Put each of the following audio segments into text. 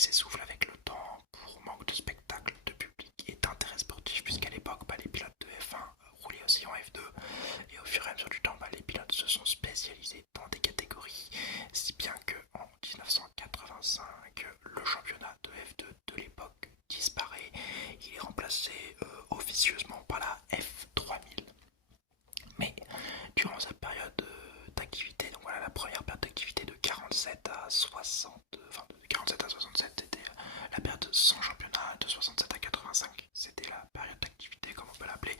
qui s'essouffle avec le temps pour manque de spectacle, de public et d'intérêt sportif, puisqu'à l'époque, les pilotes de F1 roulaient aussi en F2, et au fur et à mesure du temps, les pilotes se sont spécialisés dans des catégories, si bien que en 1985, le championnat de F2 de l'époque disparaît. Il est remplacé officieusement par la F3000. Mais durant sa période d'activité, donc voilà la première période d'activité de 47 à 60, enfin de 47 à 67, c'était la période sans championnat, de 67 à 85, c'était la période d'activité comme on peut l'appeler.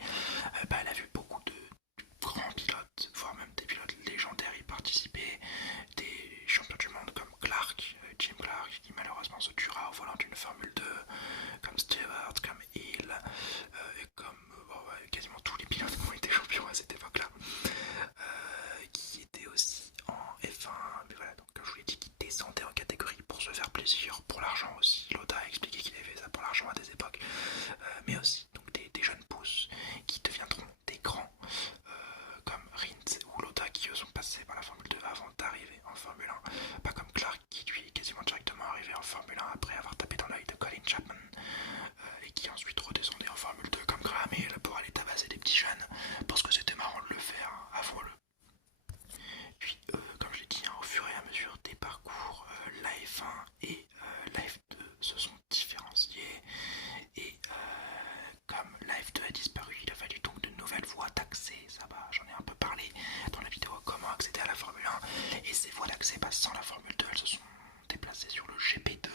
Elle a vu beaucoup de grands pilotes, voire même des pilotes légendaires y participer, des champions du monde comme Clark, Jim Clark, qui malheureusement se tuera au volant d'une Formule 2, comme Stewart, comme Hill, et comme quasiment tous les pilotes qui ont été champions à cette époque-là, qui étaient aussi en F1. Mais voilà, donc comme je vous l'ai dit, qui descendaient en catégorie pour se faire plaisir, pour l'argent aussi. Loda a expliqué qu'il avait fait ça pour l'argent à des époques, mais aussi donc des jeunes pousses qui deviendront des grands, comme Rins ou Loda, qui eux sont passés par la Formule 2 avant d'arriver en Formule 1, pas comme Clark qui lui est quasiment directement arrivé en Formule 1 après avoir tapé dans l'œil de Colin Chapman, et qui ensuite redescendait en Formule 2 comme Graham Hill pour aller tabasser des petits jeunes parce que c'était marrant de le faire, hein, avouons-le. Puis, comme je l'ai dit, hein, au fur et à mesure des parcours, la F1 et la F2 se sont différenciés, et comme la F2 a disparu, il a fallu donc de nouvelles voies d'accès. Ça va, j'en ai un peu parlé dans la vidéo comment accéder à la Formule 1, et ces voies d'accès, sans la Formule 2, elles se sont déplacées sur le GP2,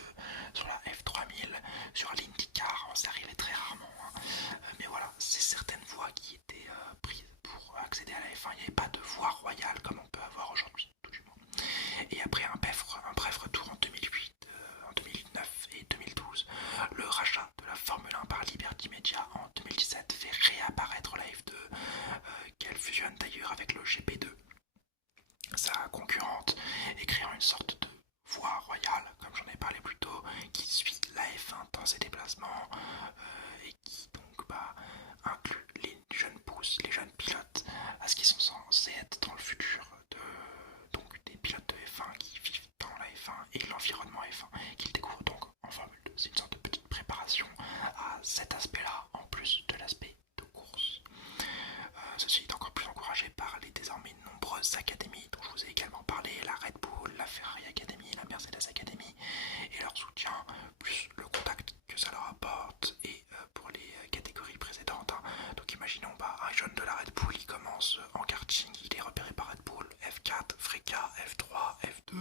sur la F3000, sur l'IndyCar. Ça arrivait très rarement, hein. Mais voilà, c'est certaines voies qui étaient prises pour accéder à la F1. Il n'y avait pas de voie royale comme on peut avoir aujourd'hui, tout du moins. Et après un bref retour en 2008, en 2009 et 2012, le rachat de la Formule 1 par Liberty Media en 2017 fait réapparaître la F2, qu'elle fusionne d'ailleurs avec le GP2, sa concurrente, et créant une sorte de voie royale, comme j'en ai parlé plus tôt, qui suit la F1 dans ses déplacements, et qui donc inclut les jeunes pousses, les jeunes pilotes, à ce qu'ils sont censés être dans le futur, donc des pilotes de F1 qui vivent dans la F1 et l'environnement F1, qu'ils découvrent donc en Formule 2. C'est une sorte de petite préparation à cet aspect-là, en plus de l'aspect de course. Ceci est encore plus encouragé par les désormais nombreuses académies dont je vous ai également parlé, la Red Bull, la Ferrari Academy, la Mercedes Academy, et leur soutien, plus le contact que ça leur apporte, et pour les catégories précédentes, hein. Donc imaginons un jeune de la Red Bull, il commence en karting, il est repéré par Red Bull, F4, Freca, F3, F2,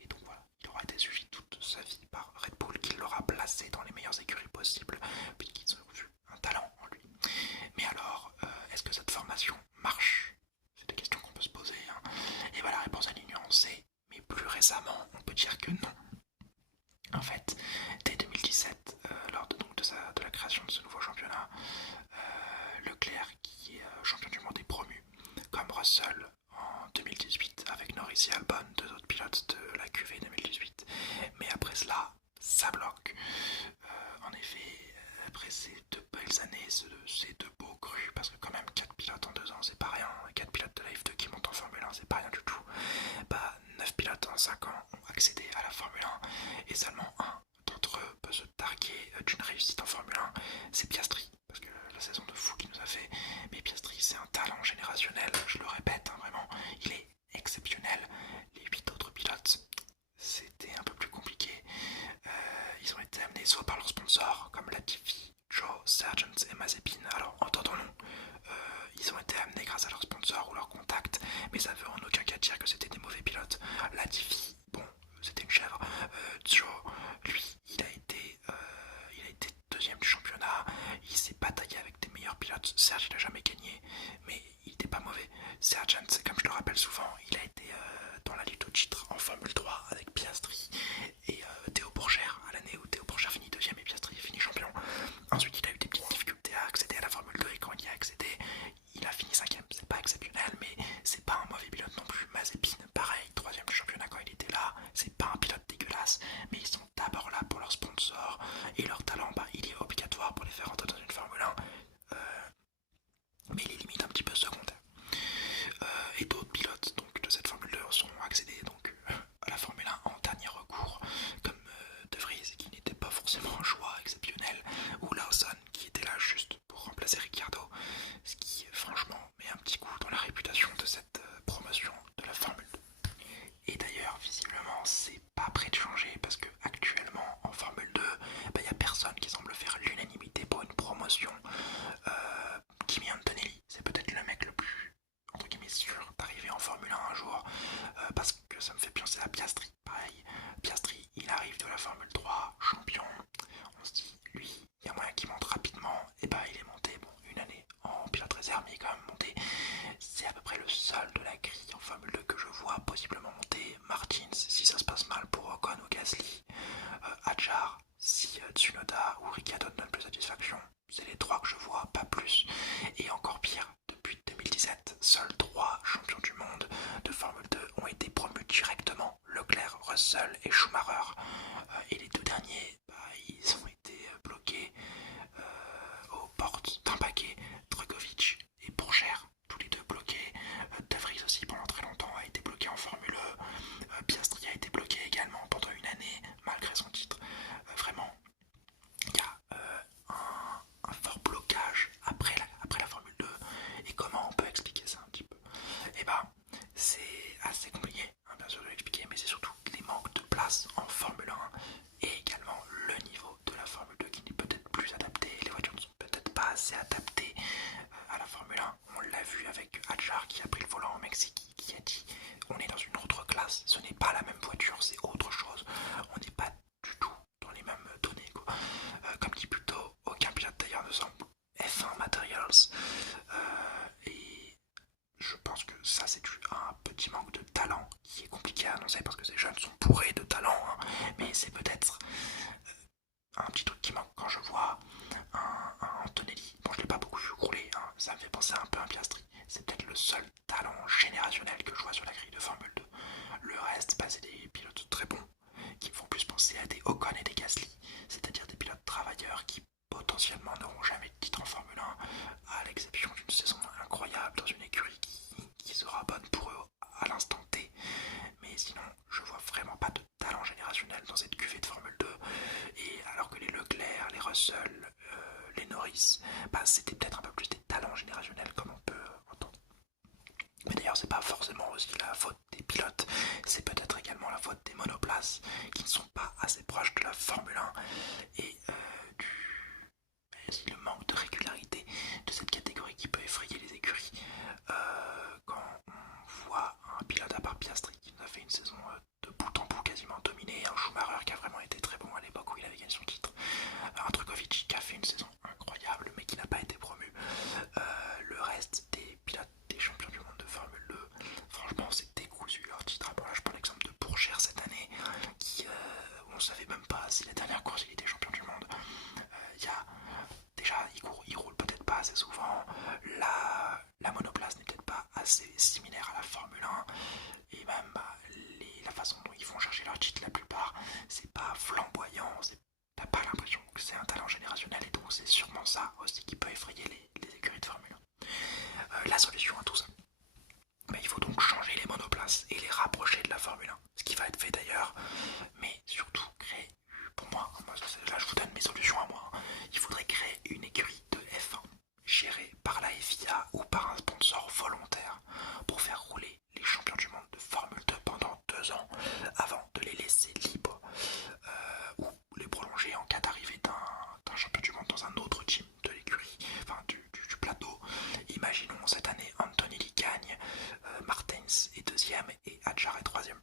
et donc voilà, il aura été suivi toute sa vie par Red Bull, qui l'aura placé dans les meilleures écuries possibles, puisqu'ils ont vu un talent en lui. Mais alors, est-ce que cette formation marche? C'est des questions qu'on peut se poser, hein. Et la réponse à l'union, c'est mais plus récemment, on peut dire que non. En fait, dès 2017, lors de la création de ce nouveau championnat, Leclerc, qui est champion du monde, est promu, comme Russell en 2018, avec Norris et Albon, deux autres pilotes de la QV 2018. Mais après cela, ça bloque. En effet, après ces deux belles années, ces deux beaux crus, parce que quand même 4 pilotes en 2 ans, c'est pas rien. 4 pilotes de la F2 qui montent en Formule 1, c'est pas rien du tout. 9 pilotes en 5 ans ont accédé à la Formule 1, et seulement un d'entre eux peut se targuer d'une réussite en Formule 1, c'est Piastri. Parce que la saison de fou qu'il nous a fait, mais Piastri c'est un talent générationnel, je le répète, hein, vraiment, il est exceptionnel. Les 8 autres pilotes, c'était un peu plus compliqué. Ils ont été amenés soit par leurs sponsors, comme Latifi, Joe, Sargent et Mazepin. Alors entendons-nous, ils ont été amenés grâce à leurs sponsors ou leurs contacts, mais ça veut en aucun cas dire que c'était des mauvais pilotes. Latifi, bon, c'était une chèvre. Joe, lui, il a été catégories qui donnent le plus satisfaction. C'est les 3 que je vois, pas plus. Et encore pire, depuis 2017, seuls 3 champions du monde de Formule 2 ont été promus directement, Leclerc, Russell et Schumacher. Et les 2 derniers, ils ont été bloqués aux portes d'un paquet, Drugovic et Pourcher, tous les deux bloqués. De Vries aussi pendant très longtemps a été bloqué en Formule 1. Piastri a été bloqué également pendant une année malgré son titre. Vraiment, il y a un fort blocage après la Formule 2. Et comment on peut expliquer ça un petit peu? Eh ben, c'est assez compliqué, hein, bien sûr de l'expliquer, mais c'est surtout les manques de place en Formule 1 et également le niveau de la Formule 2 qui n'est peut-être plus adapté. Les voitures ne sont peut-être pas assez adaptées à la Formule 1. On l'a vu avec Hadjar qui a pris le volant au Mexique, qui a dit on est dans une autre classe, ce n'est pas la même voiture, c'est autre chose. On n'est pas du tout dans les mêmes données, quoi. Comme dit plus tôt, aucun pilote d'ailleurs ne semble F1 Materials. Et je pense que ça c'est dû à un petit manque de talent qui est compliqué à annoncer parce que ces jeunes sont bourrés de talent, hein. Mais c'est peut-être un petit truc qui manque quand je vois un Antonelli. Bon, je l'ai pas beaucoup vu rouler, hein. Ça me fait penser un peu à un Piastri. C'est peut-être le seul talent générationnel que je vois sur la grille de Formule 2. Le reste, c'est des pilotes très bons qui me font plus penser à des Ocon et des Gasly, c'est-à-dire des pilotes travailleurs qui potentiellement n'auront jamais de titre en Formule 1, à l'exception d'une saison incroyable dans une écurie qui sera bonne pour eux à l'instant T. Mais sinon, je vois vraiment pas de talent générationnel dans cette cuvée de Formule 2. Et alors que les Leclerc, les Russell, les Norris, c'était peut-être un peu plus des talents générationnels comme on peut entendre. Mais d'ailleurs, c'est pas forcément aussi la faute des pilotes, c'est peut-être également la faute des monoplaces qui ne sont pas assez proches de la Formule 1 et le manque de régularité de cette catégorie qui peut effrayer les écuries. Quand on voit un pilote à part Piastri qui nous a fait une saison de bout en bout quasiment dominée, un Schumacher qui a vraiment été très bon à l'époque où il avait gagné son titre, un Drugovic qui a fait une saison incroyable mais qui n'a pas été promu. Le reste des pilotes des champions du monde de Formule 2, franchement c'est décousu leur titre. Bon, là je prends l'exemple de Pourcher cette année qui on ne savait même pas si la dernière course il était champion du monde. Il y a déjà il roule peut-être pas assez souvent, la monoplace n'est peut-être pas assez similaire à la Formule 1 et même la façon dont ils vont chercher leur titre la plupart c'est pas flamboyant, t'as pas l'impression que c'est un talent générationnel et donc c'est sûrement ça aussi qui peut effrayer les écuries de Formule 1. La solution à tout ça, il faut donc changer les monoplaces et les rapprocher de la Formule 1, ce qui va être fait d'ailleurs, mais surtout créer, pour moi, là je vous donne mes solutions à moi, il faudrait créer une écurie de F1 gérée par la FIA ou par un sponsor volontaire pour faire rouler les champions du monde de Formule 2 pendant 2 ans avant de les laisser libres ou les prolonger en cas d'arrivée d'un champion du monde dans un autre team de l'écurie, enfin du plateau. Imaginons cette année Antonelli gagne, Martens est deuxième et Hadjar est troisième.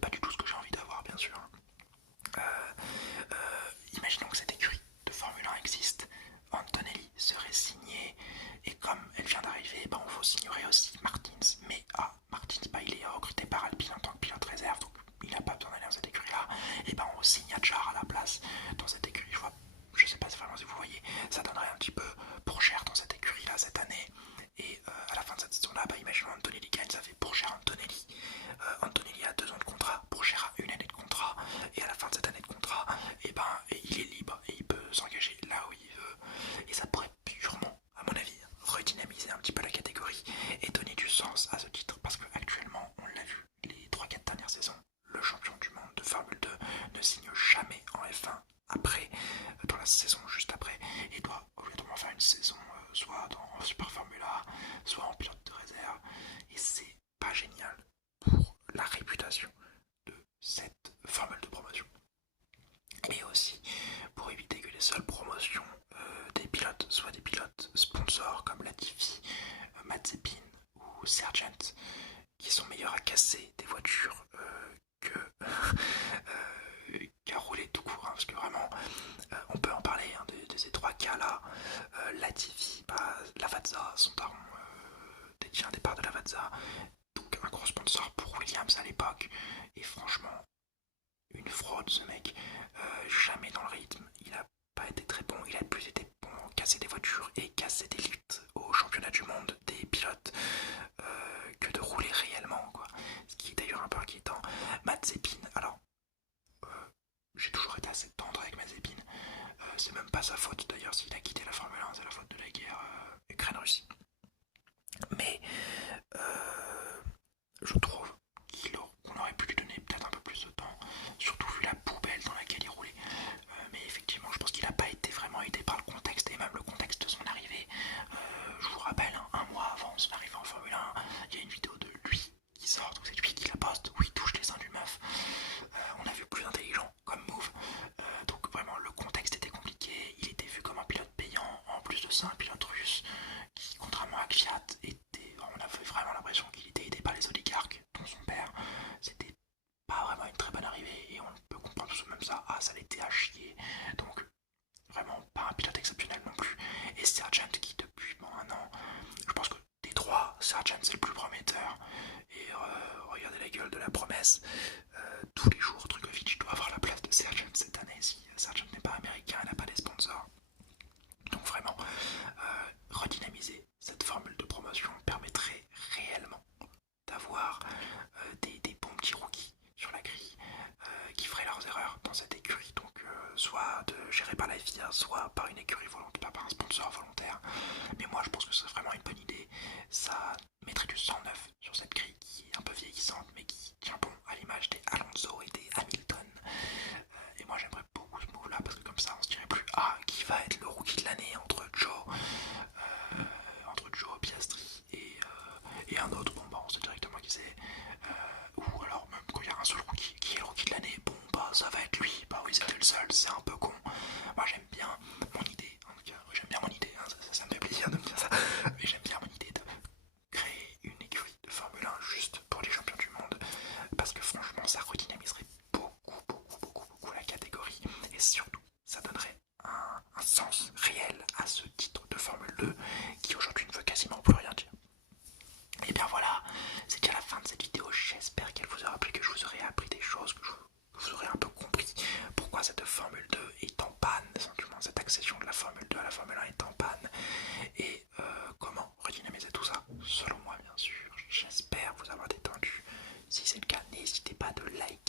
Pas du tout ce que j'ai envie d'avoir bien sûr. Imaginons que cette écurie de Formule 1 existe, Antonelli serait signé et comme elle vient d'arriver, on vous signerait aussi Martins. Mais Martins, il est recruté par Alpine en tant que pilote réserve, donc il n'a pas besoin d'aller dans cette écurie là. Et on signe Hadjar à la place dans cette écurie. Je sais pas vraiment si vous voyez, ça donnerait un petit peu pour cher dans cette écurie là cette année. Et à la fin de cette saison là, imaginons Antonelli gagne, ça fait pour cher Antonelli. Antonelli a 2 ans de contrat, pour cher a 1 année de contrat. Et à la fin de cette année de contrat, il est libre et il peut s'engager là où il veut. Et ça pourrait sûrement, à mon avis, redynamiser un petit peu la catégorie et donner du sens à ce titre. Parce qu'actuellement, on l'a vu, les 3-4 dernières saisons, le champion du monde de Formule 2 ne signe jamais en F1 après, dans la saison juste après, et doit obligatoirement faire une saison soit dans Super Formula, soit en pilote de réserve. Et c'est pas génial pour la réputation de cette formule de promotion. Et aussi pour éviter que les seules promotions des pilotes soient des pilotes sponsors comme Latifi, Mazepin ou Sargent, qui sont meilleurs à casser des voitures qu'à rouler tout court, hein, parce que vraiment on peut en parler de ces 3 cas là. Latifi, Lavazza, son daron détient des parts de Lavazza, donc un gros sponsor pour Williams à l'époque, et franchement une fraude ce mec, jamais dans le rythme, il a pas été été assez tendre avec Mazepin. C'est même pas sa faute d'ailleurs s'il a quitté la Formule 1, c'est la faute de la guerre Ukraine-Russie. Mais je trouve qu'on aurait pu lui donner peut-être un peu plus de temps, surtout vu la poubelle dans laquelle il roulait. Mais effectivement, je pense qu'il n'a pas été vraiment aidé par le contexte, et même le contexte de son arrivée. Je vous rappelle, hein, un mois avant son arrivée en Formule 1, il y a une vidéo de lui qui sort, donc c'est lui qui la poste, où il touche les seins d'une meuf. On a vu plus intelligent comme move. Donc vraiment, le contexte était compliqué, il était vu comme un pilote payant, en plus de ça, un pilote russe qui, contrairement à Kvyat, on avait vraiment l'impression qu'il était aidé par les oligarques, dont son père. C'était pas vraiment une très bonne arrivée, et on peut comprendre tout même ça. Ah, ça l'était à chier. Donc, vraiment pas un pilote exceptionnel non plus. Et Sargent qui, depuis un an, je pense que des trois, Sargent c'est le plus prometteur. Et regardez la gueule de la promesse. Tous les jours, Drugovich doit avoir la place de Sargent cette année. Si Sargent n'est pas américain, elle n'a pas des sponsors. Donc vraiment, redynamiser cette formule de promotion permettrait réellement d'avoir des bons petits rookies sur la grille qui feraient leurs erreurs dans cette écurie. Donc soit gérée par la FIA, soit par une écurie volontaire, par un sponsor volontaire. Mais moi je pense que c'est vraiment une bonne idée. Ça mettrait du sang neuf sur cette grille qui est un peu vieillissante mais qui tient bon à l'image des Alonso et des Hamilton. Et moi j'aimerais beaucoup ce move là parce que comme ça on se dirait plus qui va être le rookie de l'année entre Joe Piastri et un autre. Bon bah on sait directement qui c'est. Ou alors même quand il y a un seul rookie qui est le rookie de l'année, bon bah ça va être lui. Bah oui c'était le seul, c'est un peu con. Moi j'aime bien mon idée, en tout cas j'aime bien mon idée, hein, ça me fait plaisir de me dire ça. Mais j'aime bien mon idée de créer une écurie de Formule 1 juste pour les champions du monde. Parce que franchement ça redynamiserait beaucoup la catégorie. Et surtout ça donnerait un sens réel à ce titre de Formule 2 qui aujourd'hui ne veut quasiment plus rien dire. Et bien voilà, c'est déjà la fin de cette vidéo. J'espère qu'elle vous aura plu, que je vous aurai appris des choses, que vous aurez un peu compris pourquoi cette Formule 2 est en panne, simplement cette accession de la Formule 2 à la Formule 1 est en panne, et comment redynamiser tout ça, selon moi bien sûr. J'espère vous avoir détendu. Si c'est le cas, n'hésitez pas de liker